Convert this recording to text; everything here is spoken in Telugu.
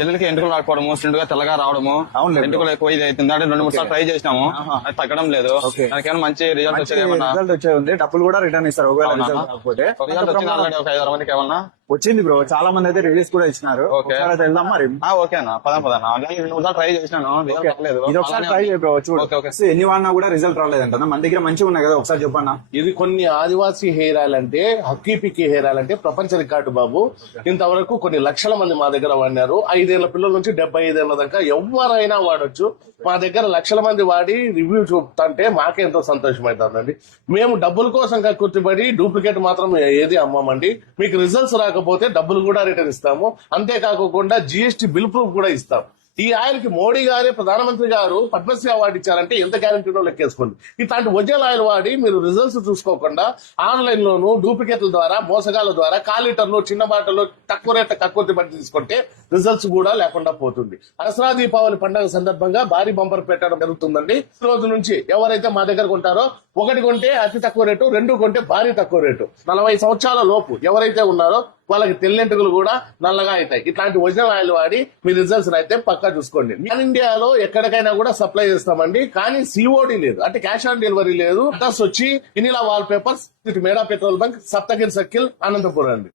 చెల్లెలకి ఎంటుకలు రాకపోవడము, స్ట్రెంట్ గా తెల్లగా రావడము, అవునులే bro. ఎంటుకలు ఎక్కువ ఇది అవుతుంది. అంటే 2-3 సార్లు ట్రై చేసినాము, అది తగ్గడం లేదు. Okay. దానికేమైనా మంచి రిజల్ట్ వచ్చేది ఏమన్నా? రిజల్ట్ వచ్చేది ఉంది. డబ్బులు కూడా రిటర్న్ ఇస్తారు ఒకవేళ అవునా? రిజల్ట్ రాకపోతే. రిజల్ట్ వచ్చింది ఆల్రెడీ ఒక 5-6 మందికి ఏమన్నా. వచ్చింది బ్రో, చాలా మంది అయితే రిలీజ్ కూడా ఇచ్చినారు. Okay. ఒకసారి అయితే వెళ్దాం మరి. ఓకే అన్న, పదన్నా ఆల్రెడీ 2-3 సార్లు ట్రై చేసినాను, రిజల్ట్ రాలేదు. ఇది ఒకసారి ట్రై చేయ బ్రో, చూడు. Okay, okay. ఎన్ని వాడినా కూడా రిజల్ట్ రాలేదంట. మన దగ్గర మంచిగా ఉన్నాయి కదా, ఒకసారి చెప్పన్నా. ఇది కొన్ని ఆదివాసీ హెయిర్ ఆయిల్ అంటే, హక్కీ పిక్కీ హెయిర్ ఆయిల్ అంటే ప్రపంచ రికార్డు బాబు. ఇంతవరకు కొన్ని లక్షల మంది మా దగ్గర వాడినారు. 5 ఏళ్ల పిల్లల నుంచి 75 ఏళ్ల దాకా ఎవరైనా వాడొచ్చు. మా దగ్గర లక్షల మంది వాడి రివ్యూ చూపుతుంటే మాకే ఎంతో సంతోషం అవుతుందండి. మేము డబ్బుల కోసం కక్కుర్తిపడి డూప్లికేట్ మాత్రం ఏది అమ్మమండి. మీకు రిజల్ట్స్ రాకపోతే డబ్బులు కూడా రిటర్న్ ఇస్తాము. అంతేకాకుండా GST బిల్ ప్రూఫ్ కూడా ఇస్తాం. ఈ ఆయిల్ కి మోడీ గారే, ప్రధానమంత్రి గారు పద్మశ్రీ అవార్డు ఇచ్చారంటే ఎంత గ్యారంటీనో లెక్కేసుకోండి. ఇట్లాంటి ఒరిజినల్ ఆయిల్ వాడి మీరు రిజల్ట్స్ చూసుకోకుండా ఆన్లైన్ లోను డూప్లికేట్ల ద్వారా, మోసగాల ద్వారా కాలీటర్లు, చిన్న బాటలు తక్కువ రేట్ కక్కుర్తి పడి తీసుకుంటే రిజల్ట్స్ కూడా లేకుండా పోతుంది. దసరా దీపావళి పండుగ సందర్భంగా భారీ బంపర్ పెట్టడం జరుగుతుందండి. ఈ రోజు నుంచి ఎవరైతే మా దగ్గర కొంటారో, 1 కొంటే అతి తక్కువ రేటు, 2 కొంటే భారీ తక్కువ రేటు. 40 సంవత్సరాల లోపు ఎవరైతే ఉన్నారో వాళ్ళకి తెల్లెంటుకలు కూడా నల్లగా అవుతాయి. ఇట్లాంటి ఒరిజినల్ ఆయిల్ వాడి మీ రిజల్ట్స్ అయితే పక్కా చూసుకోండి. మన ఇండియాలో ఎక్కడికైనా కూడా సప్లై చేస్తామండి, కానీ COD లేదు, అంటే క్యాష్ ఆన్ డెలివరీ లేదు. అడ్రస్ వచ్చి ఇనిలా వాల్ పేపర్స్, మేడా petrol bunk, Saptagiri circle, Anantapuram అండి.